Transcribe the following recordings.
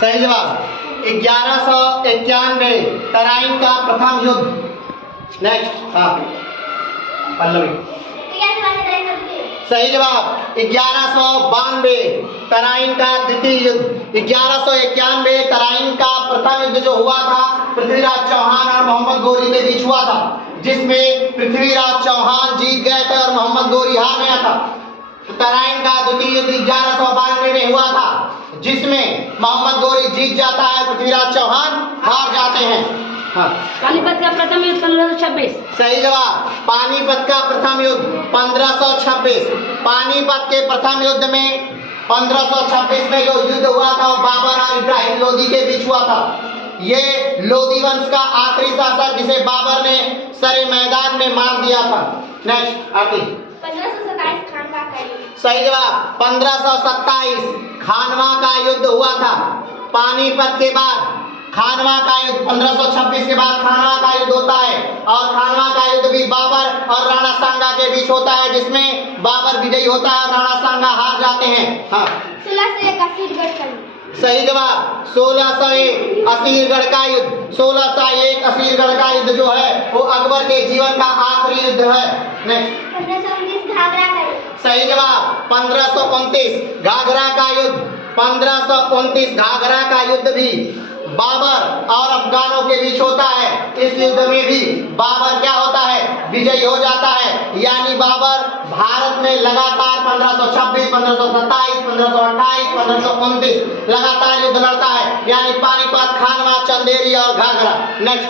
सही जवाब 1191 तराइन का प्रथम युद्ध। नेक्स्ट पल्लवी। सही जवाब 1192 तराइन का द्वितीय युद्ध। 1191 तराइन का प्रथम युद्ध जो हुआ था पृथ्वीराज चौहान और मोहम्मद गोरी के बीच हुआ था, जिसमें पृथ्वीराज चौहान जीत गए थे और मोहम्मद गोरी हार गया था। तराइन का द्वितीय युद्ध 1192 में हुआ था, जिसमें मोहम्मद गोरी जीत जाता है, पृथ्वीराज चौहान हार जाते हैं। पानीपत का प्रथम युद्ध 1526। सही जवाब पानीपत का प्रथम युद्ध 1526। पानीपत के प्रथम युद्ध में 1526 में जो युद्ध हुआ था वो बाबर और इब्राहिम लोदी के बीच हुआ था। ये लोदी वंश का आखिरी शासक जिसे बाबर ने सरे मैदान में मार दिया था। नेक्स्ट आती 1527 खानवा का युद्ध। सही जवाब 1527 खानवा का युद्ध हुआ था। पानीपत के बाद खानवा का युद्ध 1526 के बाद खानवा का युद्ध होता है, और खानवा का युद्ध भी बाबर और राणा सांगा के बीच होता है, जिसमें बाबर विजयी होता है और राणा सांगा हार जाते हैं। 1601 असीरगढ़ का युद्ध। सही जवाब 1601 असीरगढ़ का युद्ध। 1601 असीरगढ़ का युद्ध जो है वो अकबर के जीवन का आखिरी युद्ध है। नेक्स्ट 1519 घाघरा का युद्ध। सही जवाब 1529 घाघरा का युद्ध। 1529 घाघरा का युद्ध भी बाबर और अफगानों के बीच होता है। इस युद्ध में भी बाबर क्या होता है, विजयी हो जाता है, यानी बाबर भारत में लगातार 1526, 1527, 1528, 1529 लगातार युद्ध लड़ता है, यानी पानीपत, खानवा, चंदेरी और घाघरा। नेक्स्ट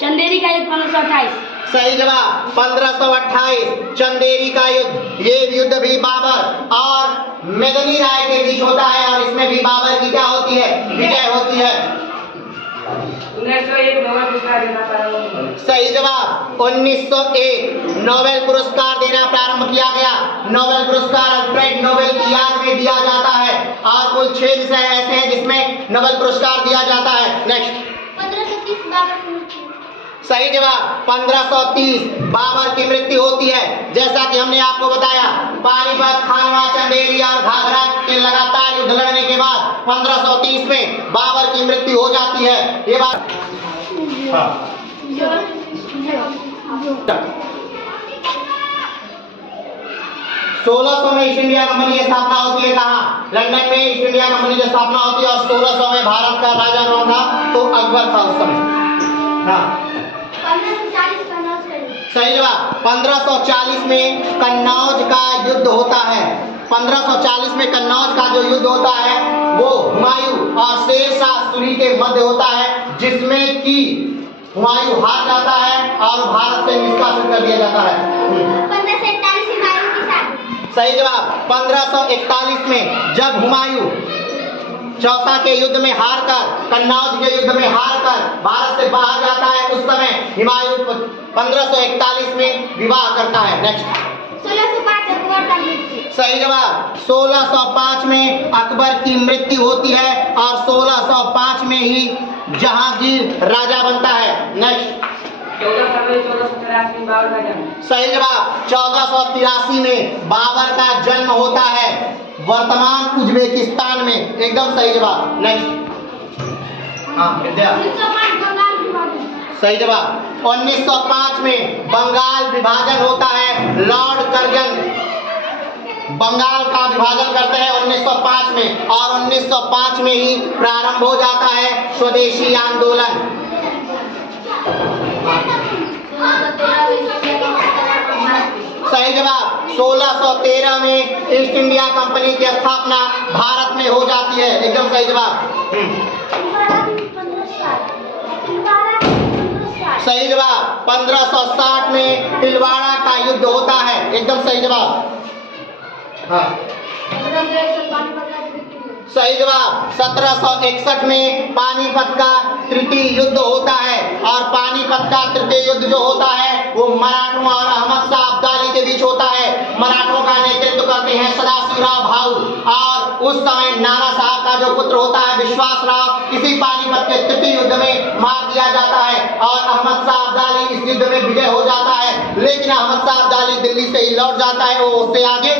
चंदेरी का युद्ध 1528। सही जवाब 1528 चंदेरी का युद्ध। ये युद्ध भी बाबर और मेदिनी राय के बीच होता है, और इसमें भी बाबर की क्या होती है, विजय होती है। 1901 नोबेल पुरस्कार देना प्रारंभ। सही जवाब 1901 नोबेल पुरस्कार देना प्रारंभ किया गया। नोबेल पुरस्कार अल्फ्रेड नोबेल की याद में दिया जाता है, और कुल 6 विषय ऐसे हैं जिसमें नोबेल पुरस्कार दिया जाता है। नेक्स्ट 1530 बाबर की मृत्यु। सही जवाब 1530 बाबर की मृत्यु होती है। जैसा कि हमने आपको बताया, पानीपत, खानवा, चंदेरी और घाघरा के लगातार युद्ध लड़ने के बाद 1530 में बाबर की मृत्यु हो जाती है। ये बात 1600 में ईस्ट इंडिया कंपनी की स्थापना होती है। कहाँ? लंदन में ईस्ट इंडिया कंपनी की स्थापना होती है, और 1600 में भारत का राजा कौन था? तो अकबर था उस समय। 1540 कन्नौज का युद्ध। सही जवाब 1540 में कन्नौज का युद्ध होता है। 1540 में कन्नौज का जो युद्ध होता है वो हुमायूं और शेर शाह सूरी के मध्य होता है, जिसमें कि हुमायूं हार जाता है और भारत से निष्कासित कर दिया जाता है। 1541 हुमायूं की शादी। सही जवाब 1541 में जब हुमायूं चौसा के युद्ध में हारकर, कन्नौज के युद्ध में हारकर भारत से बाहर जाता है, उस समय हुमायूं 1541 में विवाह करता है। नेक्स्ट 1605 अकबर का मृत्यु। सही जवाब 1605 में अकबर की मृत्यु होती है, और 1605 में ही जहांगीर राजा बनता है। नेक्स्ट 14 फरवरी 1483 में बाबर का जन्म। सही जवाब 1483 में बाबर का जन्म होता है, वर्तमान उज्बेकिस्तान में। एकदम सही जवाब। नेक्स्ट विद्या। 1905 बंगाल विभाजन। सही जवाब 1905 में बंगाल विभाजन होता है। लॉर्ड कर्जन बंगाल का विभाजन करते हैं 1905 में, और 1905 में ही प्रारंभ हो जाता है स्वदेशी आंदोलन। सही जवाब 1613 में ईस्ट इंडिया कंपनी की स्थापना भारत में हो जाती है। एकदम सही जवाब। सही जवाब 1560 में तिलवाड़ा का युद्ध होता है। एकदम सही जवाब। सही जवाब 1761 में पानीपत का तृतीय युद्ध होता है, और पानीपत का तृतीय युद्ध जो होता है वो मराठों और अहमद शाह अब्दाली के बीच होता है। मराठों का नेतृत्व करते हैं सदाशिवराव भाऊ, और उस समय नाना साहब का जो पुत्र होता है विश्वास राव इसी पानीपत के तृतीय युद्ध में मार दिया जाता है और अहमद शाह अब्दाली इस युद्ध में विजय हो जाता है। लेकिन अहमद शाह अब्दाली दिल्ली से ही लौट जाता है, वो उससे आगे